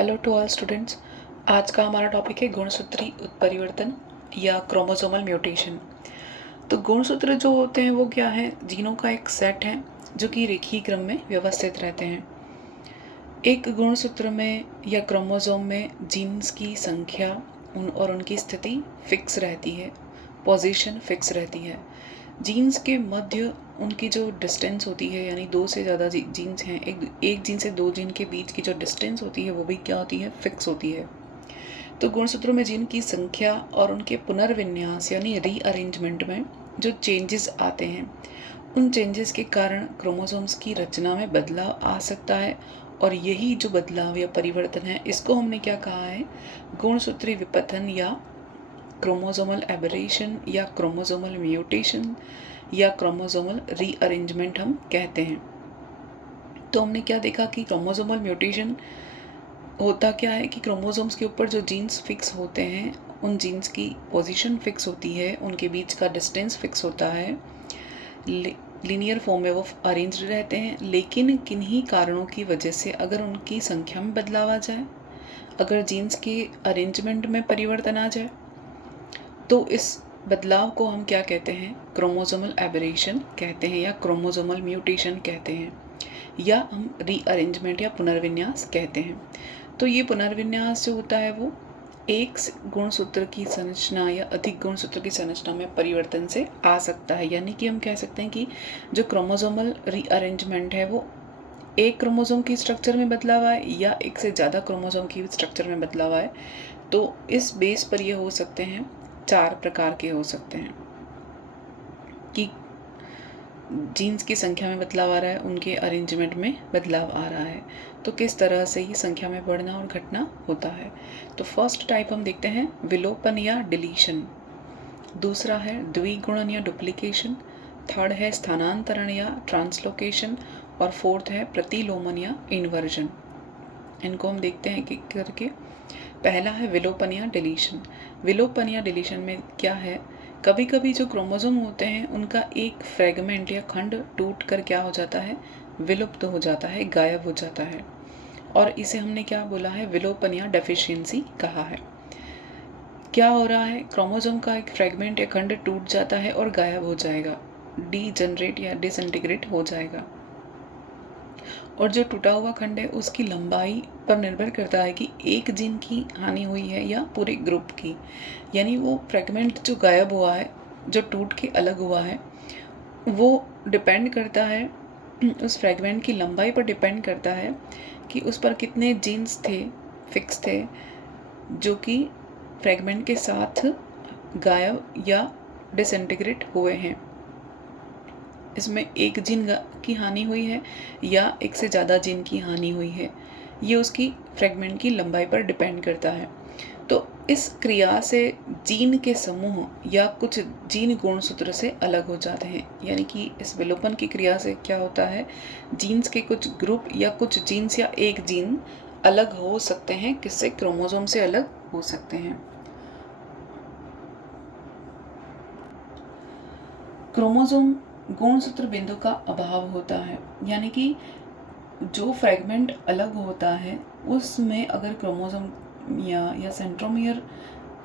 Hello to all students. आज का हमारा टॉपिक है गुणसूत्री उत्परिवर्तन या क्रोमोसोमल म्यूटेशन। तो गुणसूत्र जो होते हैं वो क्या है? जीनों का एक सेट है जो कि रेखीय क्रम में व्यवस्थित रहते हैं। एक गुणसूत्र में या क्रोमोसोम में जीन्स की संख्या और उनकी स्थिति फिक्स रहती है, पोजीशन फिक्स रहती है। जीन्स के मध्य उनकी जो डिस्टेंस होती है, यानी दो से ज़्यादा जीन्स हैं, एक जीन से दो जीन के बीच की जो डिस्टेंस होती है वो भी क्या होती है? फिक्स होती है। तो गुणसूत्रों में जीन की संख्या और उनके पुनर्विन्यास यानी रीअरेंजमेंट में जो चेंजेस आते हैं, उन चेंजेस के कारण क्रोमोसोम्स की रचना में बदलाव आ सकता है। और यही जो बदलाव या परिवर्तन है, इसको हमने क्या कहा है? गुणसूत्री विपथन या क्रोमोसोमल एबरेशन या क्रोमोसोमल म्यूटेशन या क्रोमोसोमल रीअरेंजमेंट हम कहते हैं। तो हमने क्या देखा कि क्रोमोसोमल म्यूटेशन होता क्या है कि क्रोमोसोम्स के ऊपर जो जीन्स फिक्स होते हैं, उन जीन्स की पोजीशन फिक्स होती है, उनके बीच का डिस्टेंस फिक्स होता है, लीनियर फॉर्म में वो अरेंज रहते हैं। लेकिन किन्हीं कारणों की वजह से अगर उनकी संख्या में बदलाव आ जाए, अगर जीन्स के अरेंजमेंट में परिवर्तन आ जाए, तो इस बदलाव को हम क्या कहते हैं? क्रोमोसोमल एबरेशन कहते हैं या क्रोमोसोमल म्यूटेशन कहते हैं, या हम रीअरेंजमेंट या पुनर्विन्यास कहते हैं। तो ये पुनर्विन्यास जो होता है वो एक गुणसूत्र की संरचना या अधिक गुणसूत्र की संरचना में परिवर्तन से आ सकता है। यानी कि हम कह सकते हैं कि जो क्रोमोसोमल रीअरेंजमेंट है वो एक क्रोमोसोम की स्ट्रक्चर में बदलाव आए या एक से ज़्यादा क्रोमोसोम की स्ट्रक्चर में बदलाव आए। तो इस बेस पर ये हो सकते हैं, 4 प्रकार के हो सकते हैं कि जीन्स की संख्या में बदलाव आ रहा है, उनके अरेंजमेंट में बदलाव आ रहा है। तो किस तरह से ही संख्या में बढ़ना और घटना होता है। तो फर्स्ट टाइप हम देखते हैं विलोपन या डिलीशन, दूसरा है द्विगुणन या डुप्लीकेशन, थर्ड है स्थानांतरण या ट्रांसलोकेशन, और फोर्थ है प्रतिलोमन या इन्वर्जन। इनको हम देखते हैं कि करके। पहला है विलोपन या डिलीशन। विलोपन या डिलीशन में क्या है? कभी कभी जो क्रोमोसोम होते हैं उनका एक फ्रेगमेंट या खंड टूट कर क्या हो जाता है? विलुप्त हो जाता है, गायब हो जाता है। और इसे हमने क्या बोला है? विलोपन या डेफिशिएंसी कहा है। क्या हो रहा है? क्रोमोसोम का एक फ्रेगमेंट या खंड टूट जाता है और गायब हो जाएगा, डीजनरेट या डिसइंटीग्रेट हो जाएगा। और जो टूटा हुआ खंड है उसकी लंबाई पर निर्भर करता है कि एक जीन की हानि हुई है या पूरे ग्रुप की। यानी वो फ्रेगमेंट जो गायब हुआ है, जो टूट के अलग हुआ है, वो डिपेंड करता है, उस फ्रेगमेंट की लंबाई पर डिपेंड करता है कि उस पर कितने जीन्स थे, फिक्स थे, जो कि फ्रेगमेंट के साथ गायब या डिसइंटीग्रेट हुए हैं। इसमें एक जीन की हानि हुई है या एक से ज़्यादा जीन की हानि हुई है, ये उसकी फ्रेगमेंट की लंबाई पर डिपेंड करता है। तो इस क्रिया से जीन के समूह या कुछ जीन गुणसूत्र से अलग हो जाते हैं। यानी कि इस विलोपन की क्रिया से क्या होता है? जीन्स के कुछ ग्रुप या कुछ जीन्स या एक जीन अलग हो सकते हैं। किससे? क्रोमोसोम से अलग हो सकते हैं। क्रोमोसोम गुणसूत्र बिंदु का अभाव होता है, यानी कि जो फ्रेगमेंट अलग होता है उसमें अगर क्रोमोसोम या सेंट्रोमियर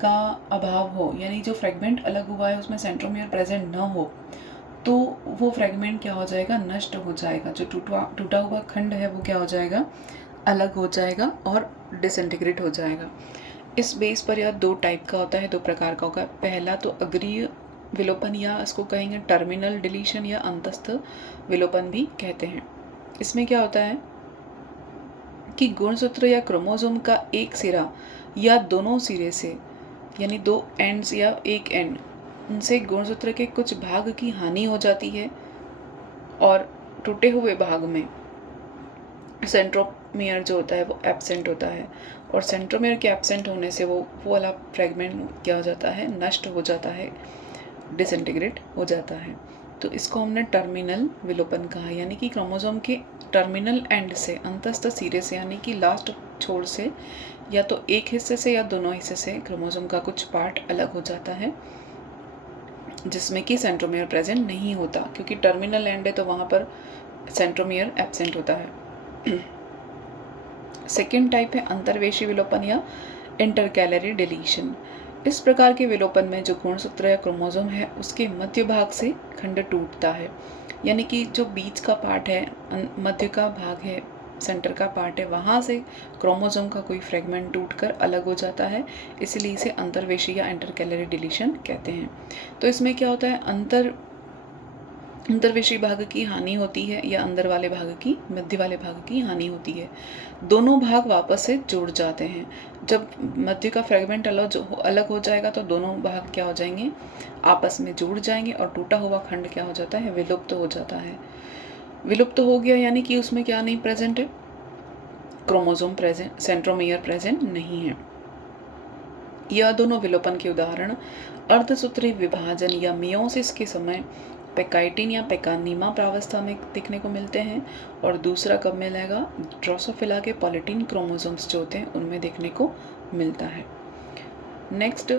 का अभाव हो, यानी जो फ्रेगमेंट अलग हुआ है उसमें सेंट्रोमियर प्रेजेंट न हो, तो वो फ्रेगमेंट क्या हो जाएगा? नष्ट हो जाएगा। जो टूटा हुआ खंड है वो क्या हो जाएगा? अलग हो जाएगा और डिसइंटीग्रेट हो जाएगा। इस बेस पर यह 2 टाइप का होता है, 2 प्रकार का होगा। पहला तो अग्रीय विलोपन या इसको कहेंगे टर्मिनल डिलीशन या अंतस्थ विलोपन भी कहते हैं। इसमें क्या होता है कि गुणसूत्र या क्रोमोसोम का एक सिरा या दोनों सिरे से, यानी 2 एंड्स या एक एंड, उनसे गुणसूत्र के कुछ भाग की हानि हो जाती है और टूटे हुए भाग में सेंट्रोमियर जो होता है वो एब्सेंट होता है। और सेंट्रोमियर के एब्सेंट होने से वो वाला फ्रेगमेंट क्या हो जाता है? नष्ट हो जाता है, डिसइंटीग्रेट हो जाता है। तो इसको हमने टर्मिनल विलोपन कहा। यानी कि क्रोमोसोम के टर्मिनल एंड से, अंतस्थ सिरे से, यानी कि लास्ट छोर से, या तो एक हिस्से से या दोनों हिस्से से क्रोमोसोम का कुछ पार्ट अलग हो जाता है जिसमें कि सेंट्रोमियर प्रेजेंट नहीं होता, क्योंकि टर्मिनल एंड है तो वहाँ पर सेंट्रोमियर एब्सेंट होता है। सेकेंड टाइप है अंतर्वेशी विलोपन या इंटरकैलरी डिलीशन। इस प्रकार के विलोपन में जो गुणसूत्र या क्रोमोसोम है उसके मध्य भाग से खंड टूटता है, यानी कि जो बीच का पार्ट है, मध्य का भाग है, सेंटर का पार्ट है, वहाँ से क्रोमोसोम का कोई फ्रेगमेंट टूटकर अलग हो जाता है, इसलिए इसे अंतर्वेशी या इंटरकैलरी डिलीशन कहते हैं। तो इसमें क्या होता है, अंतर्वेशी भाग की हानि होती है या अंदर वाले भाग की, मध्य वाले भाग की हानि होती है। दोनों भाग वापस से जुड़ जाते हैं। जब मध्य का फ्रेगमेंट अलग हो जाएगा तो दोनों भाग क्या हो जाएंगे, आपस में जुड़ जाएंगे और टूटा हुआ खंड क्या हो जाता है, विलुप्त हो जाता है। विलुप्त हो गया यानी कि उसमें क्या नहीं प्रेजेंट है, क्रोमोसोम प्रेजेंट, सेंट्रोमियर प्रेजेंट नहीं है। यह दोनों विलोपन के उदाहरण अर्धसूत्री विभाजन या मियोसिस के समय पेकाइटिन या पेकानीमा प्रावस्था में देखने को मिलते हैं, और दूसरा कब मिलेगा, ड्रोसोफिला के पॉलीटीन क्रोमोसोम्स जो होते हैं उनमें देखने को मिलता है। नेक्स्ट,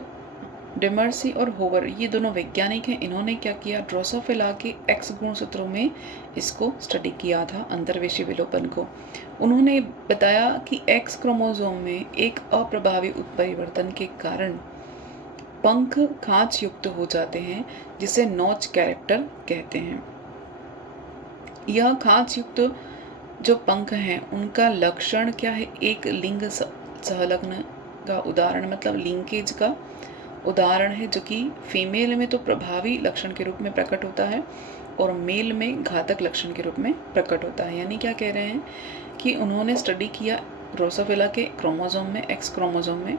डेमर्सी और होवर, ये दोनों वैज्ञानिक हैं। इन्होंने क्या किया, ड्रोसोफिला के एक्स गुणसूत्रों में इसको स्टडी किया था, अंतर्वेशी विलोपन को। उन्होंने बताया कि एक्स क्रोमोसोम में एक अप्रभावी उत्परिवर्तन के कारण पंख खांच युक्त हो जाते हैं, जिसे नॉच कैरेक्टर कहते हैं। यह खांच युक्त जो पंख हैं उनका लक्षण क्या है, एक लिंग सहलग्न का उदाहरण, मतलब लिंकेज का उदाहरण है, जो कि फीमेल में तो प्रभावी लक्षण के रूप में प्रकट होता है और मेल में घातक लक्षण के रूप में प्रकट होता है। यानी क्या कह रहे हैं कि उन्होंने स्टडी किया ड्रोसोफिला के क्रोमोसोम में, एक्स क्रोमोसोम में।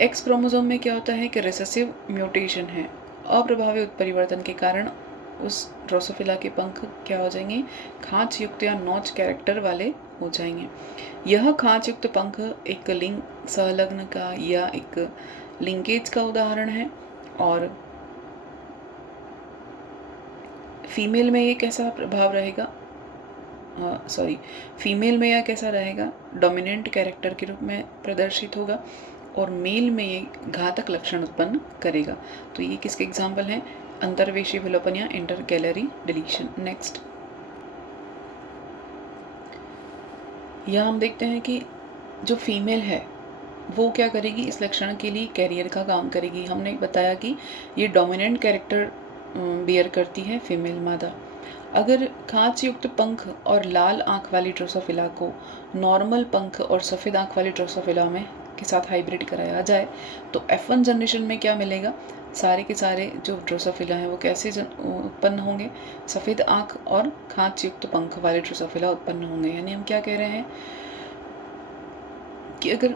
एक्स क्रोमोसोम में क्या होता है कि रिसेसिव म्यूटेशन है, अप्रभावी उत्परिवर्तन के कारण उस ड्रोसोफिला के पंख क्या हो जाएंगे, खांच युक्त या नॉच कैरेक्टर वाले हो जाएंगे। यह खांच युक्त पंख एक लिंग संलग्न का या एक लिंकेज का उदाहरण है। और फीमेल में ये कैसा प्रभाव रहेगा, फीमेल में यह कैसा रहेगा, डोमिनेंट कैरेक्टर के रूप में प्रदर्शित होगा, और मेल में ये घातक लक्षण उत्पन्न करेगा। तो ये किसके एग्जाम्पल हैं, अंतर्वेशी विलोपन या इंटरकैलरी डिलीशन। नेक्स्ट, यहाँ हम देखते हैं कि जो फीमेल है वो क्या करेगी, इस लक्षण के लिए कैरियर का काम करेगी। हमने बताया कि ये डोमिनेंट कैरेक्टर बियर करती है फीमेल मादा। अगर खांच युक्त पंख और लाल आंख वाली ड्रोसोफिला को नॉर्मल पंख और सफ़ेद आंख वाली ड्रोसोफिला में के साथ हाइब्रिड कराया जाए तो F1 जनरेशन में क्या मिलेगा, सारे के सारे जो ड्रोसोफिला हैं वो कैसे उत्पन्न होंगे, सफ़ेद आंख और खांच युक्त पंख वाले ड्रोसोफिला उत्पन्न होंगे। यानी हम क्या कह रहे हैं कि अगर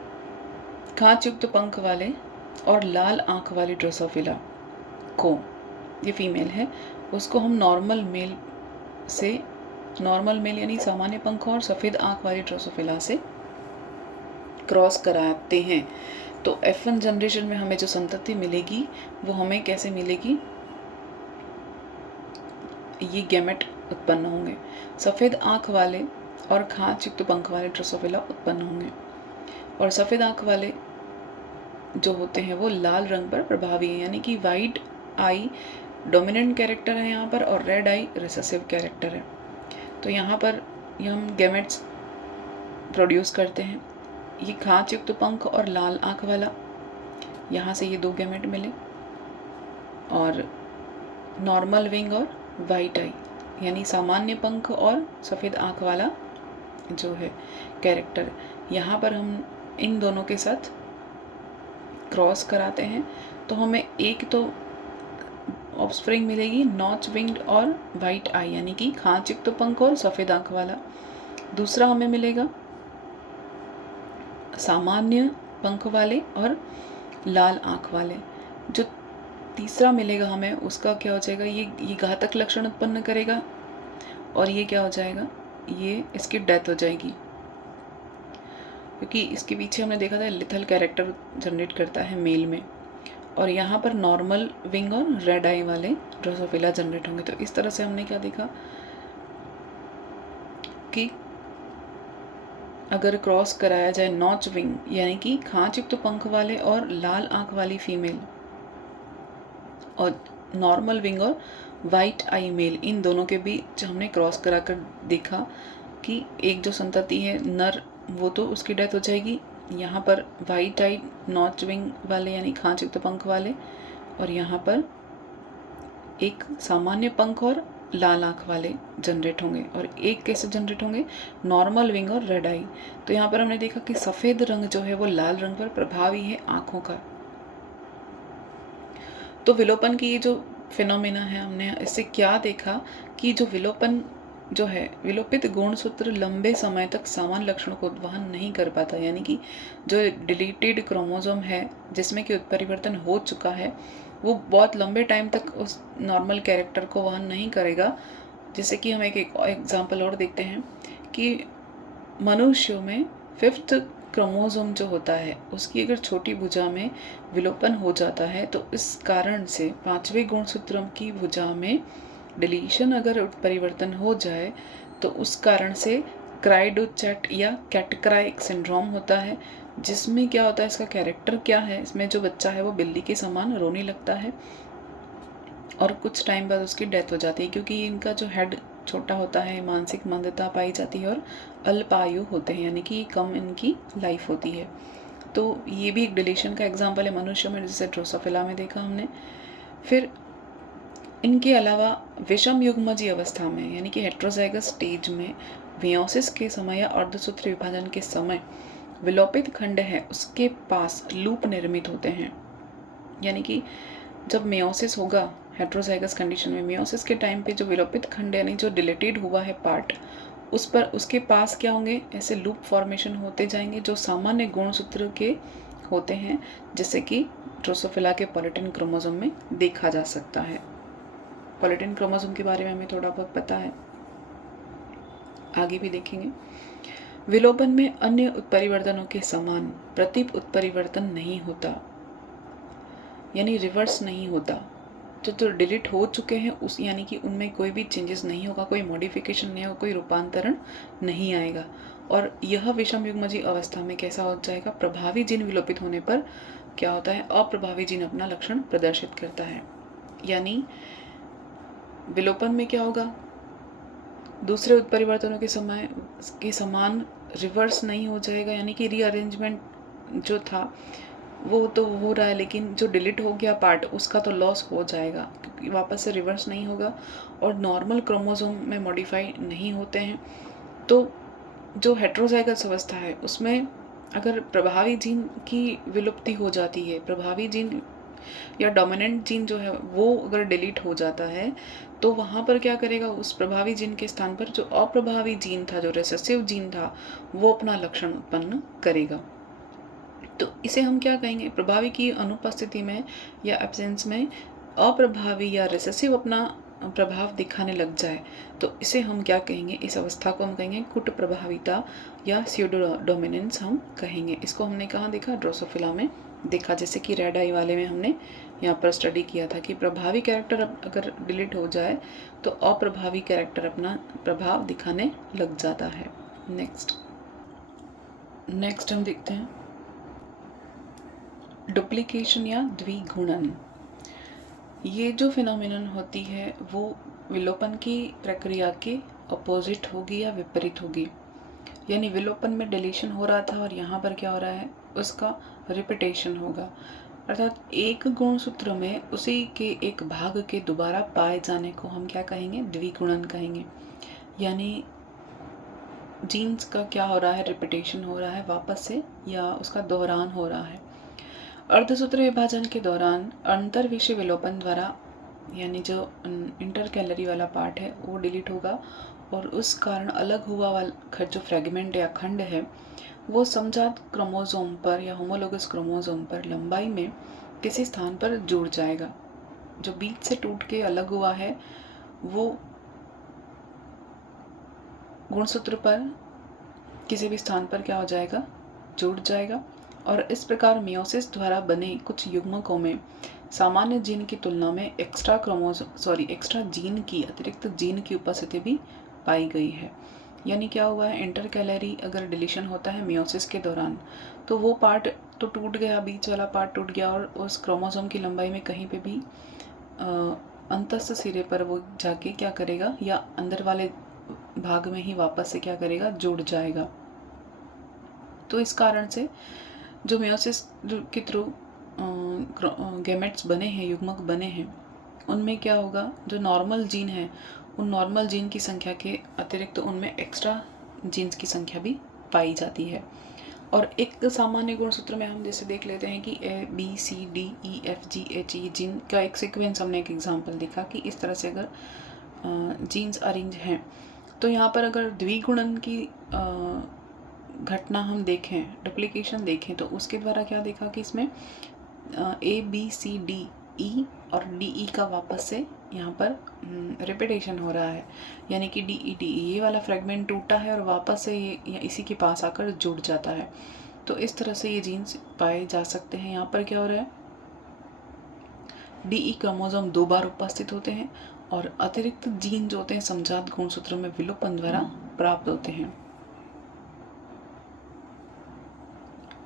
खांच युक्त पंख वाले और लाल आंख वाली ड्रोसोफिला को, ये फीमेल है, उसको हम नॉर्मल मेल यानी सामान्य पंख और सफ़ेद आंख वाली ड्रोसोफिला से क्रॉस कराते हैं तो F1 जनरेशन में हमें जो संतति मिलेगी वो हमें कैसे मिलेगी, ये गैमेट उत्पन्न होंगे, सफ़ेद आंख वाले और खांच युक्त पंख वाले ड्रोसोफिला उत्पन्न होंगे, और सफ़ेद आंख वाले जो होते हैं वो लाल रंग पर प्रभावी है, यानी कि वाइट आई डोमिनेंट कैरेक्टर है यहाँ पर और रेड आई रिसेसिव कैरेक्टर है। तो यहाँ पर हम गैमेट्स प्रोड्यूस करते हैं, ये खांच युक्त पंख और लाल आंख वाला, यहाँ से ये दो गैमेट मिले, और नॉर्मल विंग और वाइट आई यानी सामान्य पंख और सफ़ेद आंख वाला जो है कैरेक्टर, यहाँ पर हम इन दोनों के साथ क्रॉस कराते हैं तो हमें एक तो ऑफस्प्रिंग मिलेगी नॉच विंग्ड और वाइट आई यानी कि खांच युक्त पंख और सफ़ेद आंख वाला, दूसरा हमें मिलेगा सामान्य पंख वाले और लाल आंख वाले, जो तीसरा मिलेगा हमें उसका क्या हो जाएगा, ये घातक लक्षण उत्पन्न करेगा और ये क्या हो जाएगा, ये इसकी डेथ हो जाएगी, क्योंकि इसके पीछे हमने देखा था लिथल कैरेक्टर जनरेट करता है मेल में, और यहाँ पर नॉर्मल विंग और रेड आई वाले ड्रोसोफिला जनरेट होंगे। तो इस तरह से हमने क्या देखा कि अगर क्रॉस कराया जाए नॉच विंग यानी कि खांच युक्त पंख वाले और लाल आंख वाली फीमेल और नॉर्मल विंग और वाइट आई मेल, इन दोनों के बीच हमने क्रॉस कराकर देखा कि एक जो संतति है नर वो तो उसकी डेथ हो जाएगी। यहाँ पर वाइट आई नॉच विंग वाले यानी खांच युक्त पंख वाले, और यहाँ पर एक सामान्य पंख और लाल आँख वाले जनरेट होंगे। और एक कैसे जनरेट होंगे, नॉर्मल विंग और रेड आई। तो यहाँ पर हमने देखा कि सफ़ेद रंग जो है वो लाल रंग पर प्रभावी है आँखों का। तो विलोपन की ये जो फिनोमिना है, हमने इससे क्या देखा कि जो विलोपन जो है, विलोपित गुणसूत्र लंबे समय तक समान लक्षणों को वहन नहीं कर पाता, यानी कि जो डिलीटेड क्रोमोसोम है जिसमें कि उत्परिवर्तन हो चुका है, वो बहुत लंबे टाइम तक उस नॉर्मल कैरेक्टर को वहन नहीं करेगा। जैसे कि हम एक एग्जांपल और देखते हैं कि मनुष्यों में 5th क्रोमोसोम जो होता है उसकी अगर छोटी भुजा में विलोपन हो जाता है, तो इस कारण से 5वें गुणसूत्र की भुजा में डिलीशन अगर उत्परिवर्तन हो जाए तो उस कारण से क्राइडोचैट या कैटक्राइक सिंड्रोम होता है, जिसमें क्या होता है, इसका कैरेक्टर क्या है, इसमें जो बच्चा है वो बिल्ली के समान रोने लगता है और कुछ टाइम बाद उसकी डेथ हो जाती है, क्योंकि इनका जो हेड छोटा होता है, मानसिक मंदता पाई जाती है और अल्पायु होते हैं, यानी कि कम इनकी लाइफ होती है। तो ये भी एक डिलीशन का एग्जाम्पल है मनुष्य में, जिसे ड्रोसोफिला में देखा हमने। फिर इनके अलावा विषम युग्मजीय अवस्था में यानी कि हेट्रोजाइगस स्टेज में मियोसिस के समय या अर्धसूत्र विभाजन के समय विलोपित खंड है उसके पास लूप निर्मित होते हैं। यानी कि जब मियोसिस होगा हेट्रोजाइगस कंडीशन में, मियोसिस के टाइम पे जो विलोपित खंड यानी जो डिलीटेड हुआ है पार्ट, उस पर उसके पास क्या होंगे, ऐसे लूप फॉर्मेशन होते जाएंगे जो सामान्य गुणसूत्र के होते हैं, जैसे कि ड्रोसोफिला के पॉलीटिन क्रोमोसोम में देखा जा सकता है। पॉलीटिन क्रोमोसोम के बारे में हमें थोड़ा बहुत पता है, आगे भी देखेंगे। विलोपन में अन्य उत्परिवर्तनों के समान प्रतीप उत्परिवर्तन नहीं होता, यानी रिवर्स नहीं होता। जो डिलीट हो चुके हैं उस यानी कि उनमें कोई भी चेंजेस नहीं होगा, कोई मॉडिफिकेशन नहीं होगा, कोई रूपांतरण नहीं आएगा। और यह विषम युग्मजीय अवस्था में कैसा हो जाएगा, प्रभावी जीन विलोपित होने पर क्या होता है, अप्रभावी जीन अपना लक्षण प्रदर्शित करता है। यानी विलोपन में क्या होगा, दूसरे उत्परिवर्तनों के समय के समान रिवर्स नहीं हो जाएगा, यानी कि रीअरेंजमेंट जो था वो तो हो रहा है, लेकिन जो डिलीट हो गया पार्ट उसका तो लॉस हो जाएगा, क्योंकि वापस से रिवर्स नहीं होगा और नॉर्मल क्रोमोसोम में मॉडिफाई नहीं होते हैं। तो जो हेट्रोजाइगस अवस्था है उसमें अगर प्रभावी जीन की विलुप्ति हो जाती है, प्रभावी जीन या डोमिनेंट जीन जो है वो अगर डिलीट हो जाता है, तो वहाँ पर क्या करेगा, उस प्रभावी जीन के स्थान पर जो अप्रभावी जीन था, जो रिसेसिव जीन था, वो अपना लक्षण उत्पन्न करेगा। तो इसे हम क्या कहेंगे, प्रभावी की अनुपस्थिति में या एब्सेंस में अप्रभावी या रिसेसिव अपना प्रभाव दिखाने लग जाए, तो इसे हम क्या कहेंगे, इस अवस्था को हम कहेंगे कुट प्रभाविता या स्यूडो डोमिनेंस हम कहेंगे। इसको हमने कहाँ देखा, ड्रोसोफिला में देखा। जैसे कि रेड आई वाले में हमने यहाँ पर स्टडी किया था कि प्रभावी कैरेक्टर अगर डिलीट हो जाए तो अप्रभावी कैरेक्टर अपना प्रभाव दिखाने लग जाता है। नेक्स्ट हम देखते हैं डुप्लीकेशन या द्विगुणन। ये जो फिनोमिनन होती है वो विलोपन की प्रक्रिया के अपोजिट होगी या विपरीत होगी। यानी विलोपन में डिलीशन हो रहा था और यहाँ पर क्या हो रहा है, उसका रिपीटेशन होगा। अर्थात एक गुणसूत्र में उसी के एक भाग के दोबारा पाए जाने को हम क्या कहेंगे, द्विगुणन कहेंगे। यानी जीन्स का क्या हो रहा है, रिपीटेशन हो रहा है वापस से, या उसका दोहरान हो रहा है। अर्धसूत्र विभाजन के दौरान अंतर विषय विलोपन द्वारा यानी जो इंटर कैलरी वाला पार्ट है वो डिलीट होगा और उस कारण अलग हुआ वाला जो फ्रेगमेंट या खंड है वो समजात क्रोमोसोम पर या होमोलोगस क्रोमोसोम पर लंबाई में किसी स्थान पर जुड़ जाएगा। जो बीच से टूट के अलग हुआ है वो गुणसूत्र पर किसी भी स्थान पर क्या हो जाएगा, जुड़ जाएगा। और इस प्रकार मियोसिस द्वारा बने कुछ युग्मकों में सामान्य जीन की तुलना में एक्स्ट्रा जीन की, अतिरिक्त जीन की उपस्थिति भी पाई गई है। यानी क्या हुआ है, इंटर कैलरी अगर डिलीशन होता है मियोसिस के दौरान तो वो पार्ट तो टूट गया, बीच वाला पार्ट टूट गया और उस क्रोमोसोम की लंबाई में कहीं पे भी अंतस्थ सिरे पर वो जाके क्या करेगा, या अंदर वाले भाग में ही वापस से क्या करेगा, जुड़ जाएगा। तो इस कारण से जो मेयोसिस के थ्रू गैमेट्स बने हैं, युग्मक बने हैं, उनमें क्या होगा, जो नॉर्मल जीन है उन नॉर्मल जीन की संख्या के अतिरिक्त उनमें एक्स्ट्रा जीन्स की संख्या भी पाई जाती है। और एक सामान्य गुणसूत्र में हम जैसे देख लेते हैं कि ABCDEFGH ये जीन का एक सीक्वेंस, हमने एक एग्जांपल देखा कि इस तरह से अगर जीन्स अरेंज हैं, तो यहाँ पर अगर द्विगुणन की घटना हम देखें, डुप्लीकेशन देखें, तो उसके द्वारा क्या देखा कि इसमें ABCDE और DE का वापस से यहाँ पर रिपीटेशन हो रहा है, यानी कि DEDE ये वाला फ्रेगमेंट टूटा है और वापस से ये इसी के पास आकर जुड़ जाता है। तो इस तरह से ये जीन्स पाए जा सकते हैं। यहाँ पर क्या हो रहा है, DE क्रोमोसोम 2 बार उपस्थित होते हैं और अतिरिक्त जीन जो होते हैं समजात गुणसूत्र में विलोपन द्वारा प्राप्त होते हैं।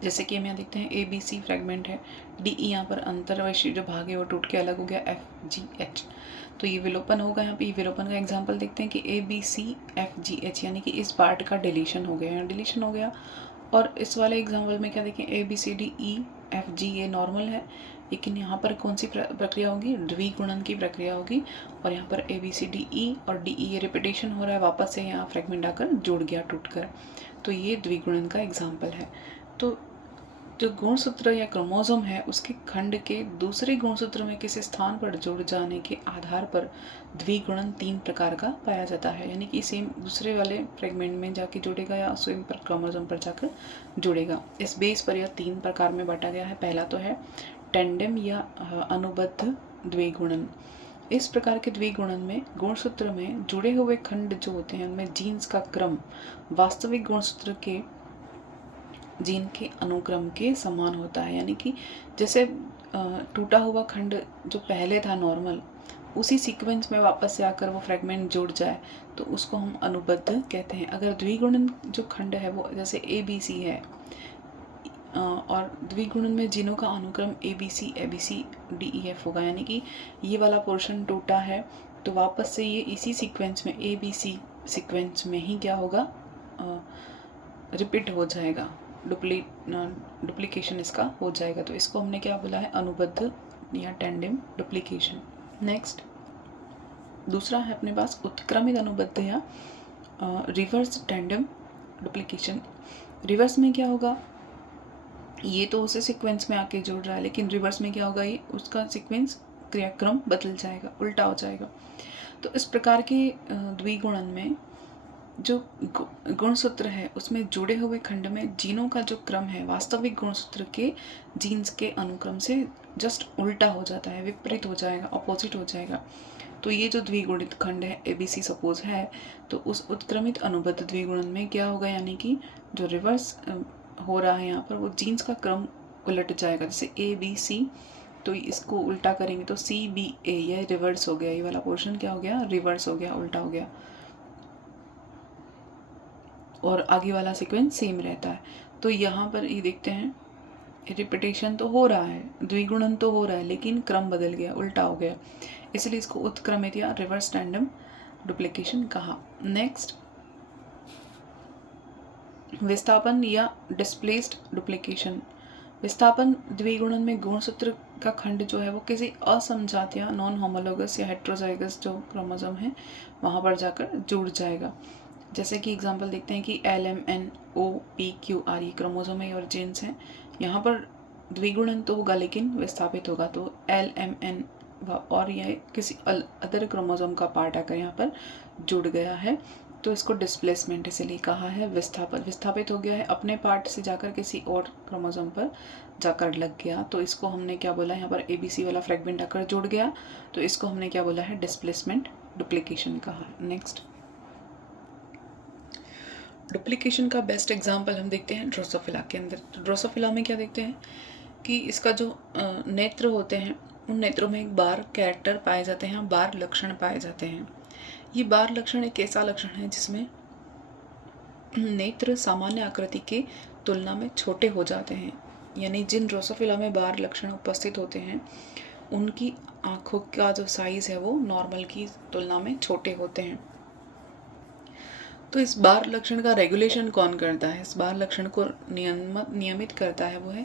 जैसे कि हम यहाँ देखते हैं ABC फ्रेगमेंट है, DE यहाँ पर अंतर्वैश्विक जो भाग है वो टूट के अलग हो गया, FGH, तो ये विलोपन होगा। यहाँ पे ये विलोपन का एग्जांपल देखते हैं कि ABCFGH यानी कि इस पार्ट का डिलीशन हो गया, डिलीशन हो गया। और इस वाले एग्जांपल में क्या देखें, ABCDEFG ये नॉर्मल है, लेकिन यहाँ पर कौन सी प्रक्रिया होगी, द्विगुणन की प्रक्रिया होगी। और यहाँ पर ABCDE और DE ये रिपीटेशन हो रहा है, वापस से यहाँ फ्रेगमेंट आकर जुड़ गया टूटकर, तो ये द्विगुणन का एग्जाम्पल है। तो जो गुणसूत्र या क्रोमोसोम है उसके खंड के दूसरे गुणसूत्र में किसी स्थान पर जुड़ जाने के आधार पर द्विगुणन 3 प्रकार का पाया जाता है, यानी कि सेम दूसरे वाले फ्रेगमेंट में जाके जुड़ेगा या स्वयं पर क्रोमोसोम पर जाकर जुड़ेगा। इस बेस पर यह 3 प्रकार में बांटा गया है। पहला तो है टेंडेम या अनुबद्ध द्विगुणन। इस प्रकार के द्विगुणन में गुणसूत्र में जुड़े हुए खंड जो होते हैं उनमें जीन्स का क्रम वास्तविक गुणसूत्र के जीन के अनुक्रम के समान होता है, यानी कि जैसे टूटा हुआ खंड जो पहले था नॉर्मल, उसी सीक्वेंस में वापस से आकर वो फ्रेगमेंट जुड़ जाए तो उसको हम अनुबद्ध कहते हैं। अगर द्विगुणन जो खंड है वो जैसे ABC है और द्विगुणन में जीनों का अनुक्रम ABCDEF होगा, यानी कि ये वाला पोर्शन टूटा है तो वापस से ये इसी सीक्वेंस में ABC सीक्वेंस में ही क्या होगा, रिपीट हो जाएगा, डुप्लीकेशन इसका हो जाएगा। तो इसको हमने क्या बोला है, अनुबद्ध या टेंडेम डुप्लीकेशन। नेक्स्ट दूसरा है अपने पास उत्क्रमित अनुबद्ध या रिवर्स टेंडेम डुप्लीकेशन। रिवर्स में क्या होगा, ये तो उसे सीक्वेंस में आके जुड़ रहा है, लेकिन रिवर्स में क्या होगा, ये उसका सीक्वेंस क्रियाक्रम बदल जाएगा, उल्टा हो जाएगा। तो इस प्रकार के द्विगुणन में जो गुणसूत्र है उसमें जुड़े हुए खंड में जीनों का जो क्रम है वास्तविक गुणसूत्र के जीन्स के अनुक्रम से जस्ट उल्टा हो जाता है, विपरीत हो जाएगा, अपोजिट हो जाएगा। तो ये जो द्विगुणित खंड है ABC सपोज है, तो उस उत्क्रमित अनुबद्ध द्विगुणन में क्या होगा, यानी कि जो रिवर्स हो रहा है यहाँ पर वो जीन्स का क्रम उलट जाएगा। जैसे ABC, तो इसको उल्टा करेंगे तो CBA, यह रिवर्स हो गया, ये वाला पोर्शन क्या हो गया, रिवर्स हो गया, उल्टा हो गया, और आगे वाला सीक्वेंस सेम रहता है। तो यहाँ पर ये देखते हैं रिपीटेशन तो हो रहा है, द्विगुणन तो हो रहा है, लेकिन क्रम बदल गया, उल्टा हो गया, इसलिए इसको उत्क्रमित या रिवर्स टेंडेम डुप्लीकेशन कहा। नेक्स्ट विस्थापन या डिस्प्लेस्ड डुप्लीकेशन। विस्थापन द्विगुणन में गुणसूत्र का खंड जो है वो किसी असमजात या नॉन होमोलोगस या हेट्रोजाइगस जो क्रोमोसोम है वहाँ पर जाकर जुड़ जाएगा। जैसे कि एग्जांपल देखते हैं कि LMNOPQR क्रोमोसोम है और जीन्स हैं, यहाँ पर द्विगुणन तो होगा लेकिन विस्थापित होगा, तो LMN और यह किसी अदर क्रोमोसोम का पार्ट आकर यहाँ पर जुड़ गया है, तो इसको डिस्प्लेसमेंट इसलिए कहा है। विस्थापित हो गया है, अपने पार्ट से जाकर किसी और क्रोमोसोम पर जाकर लग गया, तो इसको हमने क्या बोला, यहाँ पर ABC वाला फ्रेगमेंट आकर जुड़ गया, तो इसको हमने क्या बोला है, डिस्प्लेसमेंट डुप्लीकेशन कहा। नेक्स्ट डुप्लीकेशन का बेस्ट एग्जांपल हम देखते हैं ड्रोसोफिला के अंदर। तो ड्रोसोफिला में क्या देखते हैं कि इसका जो नेत्र होते हैं उन नेत्रों में एक बार कैरेक्टर पाए जाते हैं, बार लक्षण पाए जाते हैं। ये बार लक्षण एक ऐसा लक्षण है जिसमें नेत्र सामान्य आकृति के तुलना में छोटे हो जाते हैं, यानी जिन ड्रोसोफिला में बार लक्षण उपस्थित होते हैं उनकी आँखों का जो साइज़ है वो नॉर्मल की तुलना में छोटे होते हैं। तो इस बार लक्षण का रेगुलेशन कौन करता है? इस बार लक्षण को नियमित करता है वो है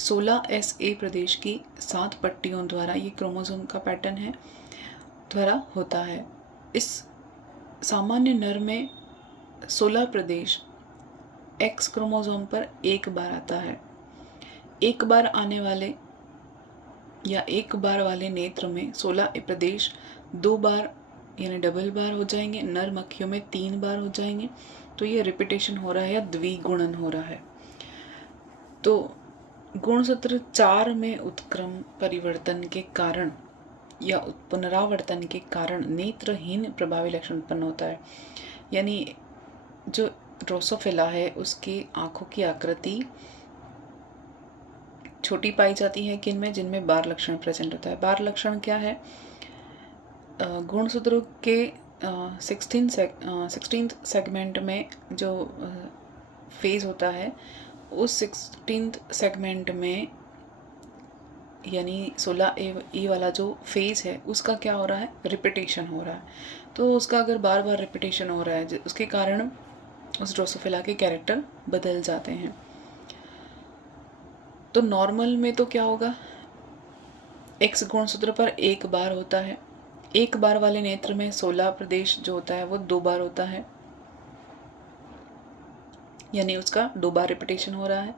16 SA प्रदेश की 7 पट्टियों द्वारा, ये क्रोमोसोम का पैटर्न है, द्वारा होता है। इस सामान्य नर में 16 प्रदेश X क्रोमोसोम पर एक बार आता है। एक बार आने वाले या एक बार वाले नेत्र में 16 प्रदेश 2 बार यानी डबल बार हो जाएंगे, नर मक्खियों में 3 बार हो जाएंगे। तो ये रिपीटेशन हो रहा है या द्विगुणन हो रहा है। तो गुणसूत्र 4 में उत्क्रम परिवर्तन के कारण या पुनरावर्तन के कारण नेत्रहीन प्रभावी लक्षण उत्पन्न होता है। यानी जो ड्रोसोफिला है उसकी आंखों की आकृति छोटी पाई जाती है किन में? जिनमें बार लक्षण प्रेजेंट होता है। बार लक्षण क्या है? गुणसूत्र के 16th सेगमेंट में जो फेज होता है, उस 16th सेगमेंट में यानी 16A वाला जो फेज है उसका क्या हो रहा है? रिपीटेशन हो रहा है। तो उसका अगर बार बार रिपीटेशन हो रहा है उसके कारण उस ड्रोसोफिला के कैरेक्टर बदल जाते हैं। तो नॉर्मल में तो क्या होगा? X गुणसूत्र पर एक बार होता है। एक बार वाले नेत्र में 16 प्रदेश जो होता है वो 2 बार होता है, यानी उसका 2 बार रिपीटेशन हो रहा है।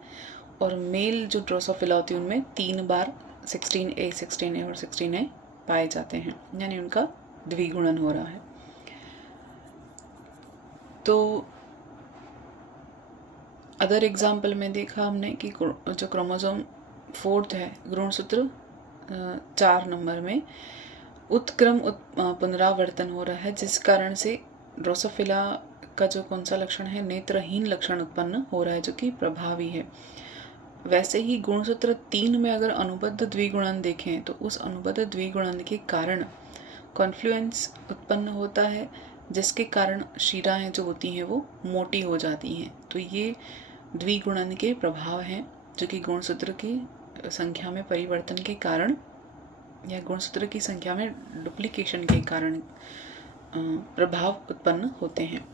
और मेल जो ड्रोसोफिला होती है उनमें 3 बार 16A, 16A और 16A पाए जाते हैं, यानी उनका द्विगुणन हो रहा है। तो अदर एग्जाम्पल में देखा हमने कि जो क्रोमोसोम 4th है, गुणसूत्र 4 नंबर में उत्क्रम पुनरावर्तन हो रहा है, जिस कारण से ड्रोसोफिला का जो कौन सा लक्षण है? नेत्रहीन लक्षण उत्पन्न हो रहा है, जो कि प्रभावी है। वैसे ही गुणसूत्र 3 में अगर अनुबद्ध द्विगुणन देखें तो उस अनुबद्ध द्विगुणन के कारण कॉन्फ्लुएंस उत्पन्न होता है, जिसके कारण शिराएं जो होती हैं वो मोटी हो जाती हैं। तो ये द्विगुणन के प्रभाव हैं, जो कि गुणसूत्र की संख्या में परिवर्तन के कारण या गुणसूत्र की संख्या में डुप्लीकेशन के कारण प्रभाव उत्पन्न होते हैं।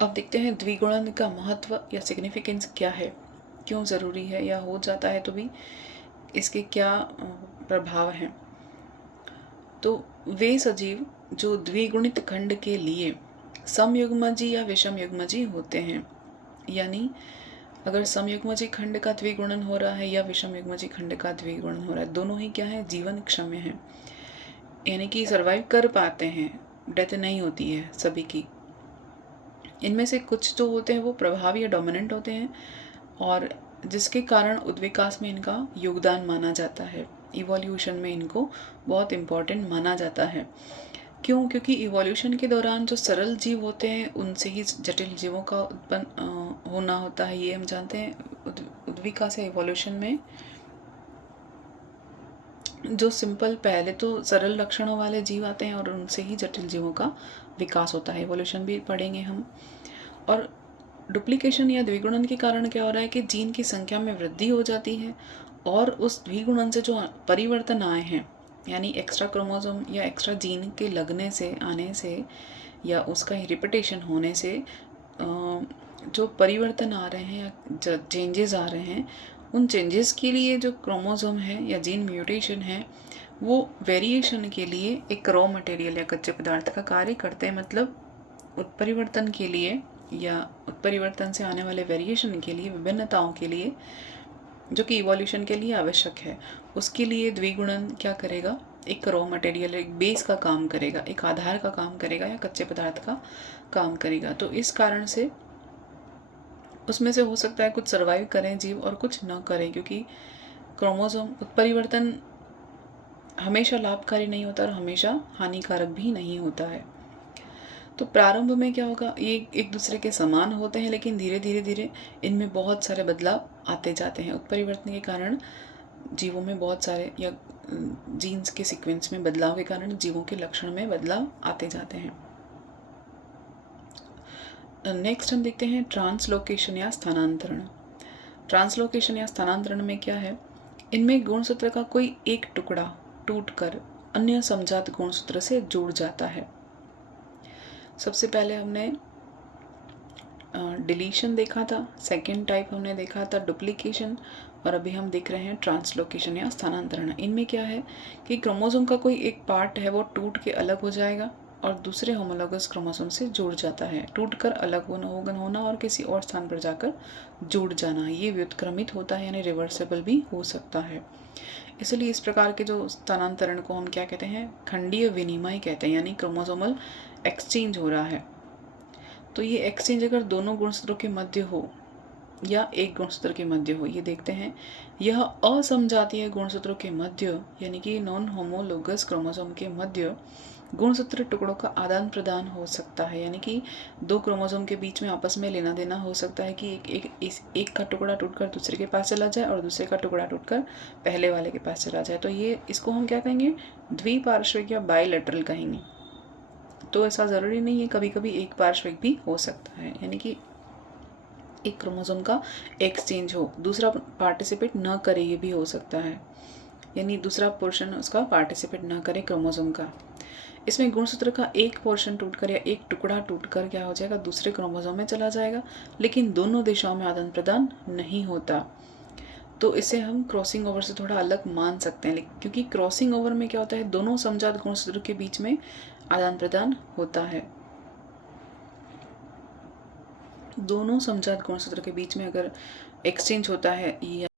अब देखते हैं द्विगुणन का महत्व या सिग्निफिकेंस क्या है, क्यों ज़रूरी है, या हो जाता है तो भी इसके क्या प्रभाव हैं। तो वे सजीव जो द्विगुणित खंड के लिए समयुग्मजी या विषमयुग्मजी होते हैं, यानी अगर समयुग्मजी खंड का द्विगुणन हो रहा है या विषमयुग्मजी खंड का द्विगुणन हो रहा है, दोनों ही क्या है? जीवन क्षम्य है, यानी कि सर्वाइव कर पाते हैं, डेथ नहीं होती है सभी की। इनमें से कुछ जो होते हैं वो प्रभावी या डोमिनेंट होते हैं, और जिसके कारण उद्विकास में इनका योगदान माना जाता है, इवोल्यूशन में इनको बहुत इम्पॉर्टेंट माना जाता है। क्यों? क्योंकि इवोल्यूशन के दौरान जो सरल जीव होते हैं उनसे ही जटिल जीवों का उत्पन्न होना होता है, ये हम जानते हैं। उद्विकास या इवोल्यूशन में जो सिंपल पहले तो सरल लक्षणों वाले जीव आते हैं और उनसे ही जटिल जीवों का विकास होता है। इवोल्यूशन भी पढ़ेंगे हम। और डुप्लीकेशन या द्विगुणन के कारण क्या हो रहा है कि जीन की संख्या में वृद्धि हो जाती है, और उस द्विगुणन से जो परिवर्तन आए हैं, यानी एक्स्ट्रा क्रोमोसोम या एक्स्ट्रा जीन के लगने से, आने से, या उसका रिपीटेशन होने से जो परिवर्तन आ रहे हैं या चेंजेस आ रहे हैं, उन चेंजेस के लिए जो क्रोमोसोम है या जीन म्यूटेशन है वो वेरिएशन के लिए एक रॉ मटेरियल या कच्चे पदार्थ का कार्य करते हैं। मतलब उत्परिवर्तन के लिए या उत्परिवर्तन से आने वाले वेरिएशन के लिए, विभिन्नताओं के लिए, जो कि इवोल्यूशन के लिए आवश्यक है, उसके लिए द्विगुणन क्या करेगा? एक रॉ मटेरियल, एक बेस का काम करेगा, एक आधार का काम करेगा या कच्चे पदार्थ का काम करेगा। तो इस कारण से उसमें से हो सकता है कुछ सर्वाइव करें जीव और कुछ ना करें, क्योंकि क्रोमोसोम उत्परिवर्तन हमेशा लाभकारी नहीं होता और हमेशा हानिकारक भी नहीं होता है। तो प्रारंभ में क्या होगा? ये एक दूसरे के समान होते हैं, लेकिन धीरे धीरे धीरे इनमें बहुत सारे बदलाव आते जाते हैं। उत्परिवर्तन के कारण जीवों में बहुत सारे, या जीन्स के सीक्वेंस में बदलाव के कारण जीवों के लक्षण में बदलाव आते जाते हैं। नेक्स्ट हम देखते हैं ट्रांसलोकेशन या स्थानांतरण। ट्रांसलोकेशन या स्थानांतरण में क्या है? इनमें गुणसूत्र का कोई एक टुकड़ा टूटकर अन्य समजात गुणसूत्र से जुड़ जाता है। सबसे पहले हमने डिलीशन देखा था, सेकेंड टाइप हमने देखा था डुप्लीकेशन, और अभी हम देख रहे हैं ट्रांसलोकेशन या स्थानांतरण। इनमें क्या है कि क्रोमोसोम का कोई एक पार्ट है वो टूट के अलग हो जाएगा और दूसरे होमोलोगस क्रोमोसोम से जुड़ जाता है। टूट कर अलग होना और किसी और स्थान पर जाकर जुड़ जाना, ये व्युत्क्रमित होता है, यानी रिवर्सेबल भी हो सकता है। इसलिए इस प्रकार के जो स्थानांतरण को हम क्या कहते हैं, खंडीय विनिमय कहते हैं, यानी क्रोमोसोमल एक्सचेंज हो रहा है। तो ये एक्सचेंज अगर दोनों गुणसूत्रों के मध्य हो या एक गुणसूत्र के मध्य हो, ये देखते हैं। यह असमजातीय गुणसूत्रों के मध्य यानी कि नॉन होमोलोगस क्रोमोसोम के मध्य गुणसूत्र टुकड़ों का आदान प्रदान हो सकता है, यानी कि दो क्रोमोसोम के बीच में आपस में लेना देना हो सकता है कि एक का टुकड़ा टूटकर दूसरे के पास चला जाए और दूसरे का टुकड़ा टूटकर पहले वाले के पास चला जाए। तो ये इसको हम क्या कहेंगे, द्विपार्श्विक या बाइलेटरल कहेंगे। तो ऐसा ज़रूरी नहीं है, कभी कभी एक पार्श्विक भी हो सकता है, यानी कि एक क्रोमोसोम का एक्सचेंज हो, दूसरा पार्टिसिपेट न करे, ये भी हो सकता है, यानी दूसरा पोर्शन उसका पार्टिसिपेट ना करे क्रोमोसोम का। इसमें गुणसूत्र का एक पोर्शन टूटकर या एक टुकड़ा टूटकर क्या हो जाएगा, दूसरे क्रोमोसोम में चला जाएगा, लेकिन दोनों दिशाओं में आदान प्रदान नहीं होता। तो इसे हम क्रॉसिंग ओवर से थोड़ा अलग मान सकते हैं, क्योंकि क्रॉसिंग ओवर में क्या होता है, दोनों समजात गुणसूत्र के बीच में आदान प्रदान होता है। दोनों समजात गुणसूत्र के बीच में अगर एक्सचेंज होता है या